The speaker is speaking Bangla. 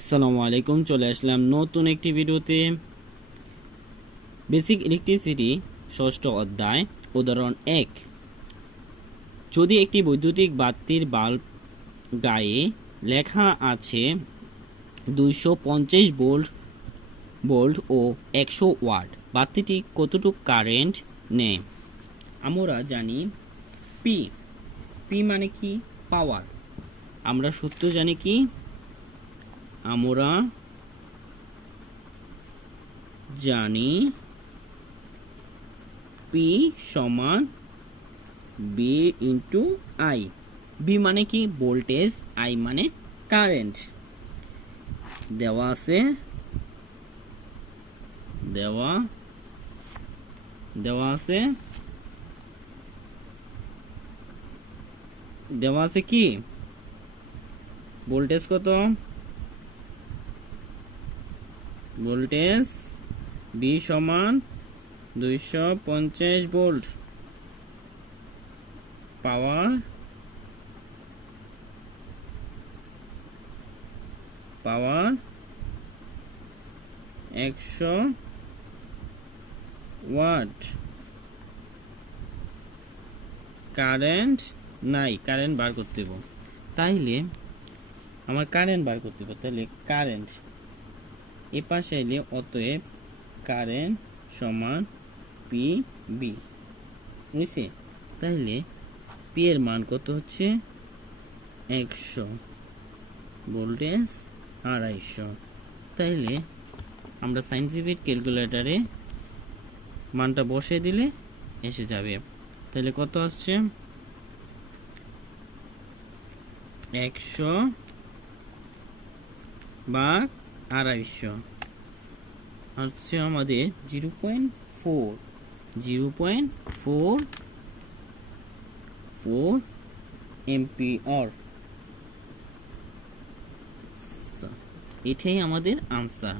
আসসালামু আলাইকুম, চলে আসলাম নতুন একটি ভিডিওতে। বেসিক ইলেকট্রিসিটি ষষ্ঠ অধ্যায় উদাহরণ 1। যদি একটি বৈদ্যুতিক বাতির বাল্ব গায়ে লেখা আছে 250 ভোল্ট ও 100 ওয়াট, বাতিটি কতটুকু কারেন্ট নেয়? আমরা জানি পি। পি মানে কি? পাওয়ার। আমরা সূত্র জানি কি? আমরা জানি পি সমান বি ইন্টু আই। বি মানে কি? ভোল্টেজ। আই মানে কারেন্ট। দেওয়া আছে দেওয়া দেওয়া আছে দেওয়া আছে কি? ভোল্টেজ কত? ভোল্টেজ বি সমান 250 ভোল্ট। পাওয়ার 100 ওয়াট। কারেন্ট নাই, কারেন্ট বার করতে হবে। তাইলে আমার কারেন্ট বার করতে হবে। তাহলে কারেন্ট এ পাশে এলে, অতএব কারেন্ট সমান পি বি। বুঝছি? তাহলে পি এর মান কত হচ্ছে? 100, ভোল্টেজ 250। তাইলে আমরা সায়েন্টিফিক ক্যালকুলেটরে মানটা বসে দিলে এসে যাবে। তাহলে কত আসছে? 100 ভাগ 250 হচ্ছে আমাদের 0.44 এম্পিয়ার। এটাই আমাদের আনসার।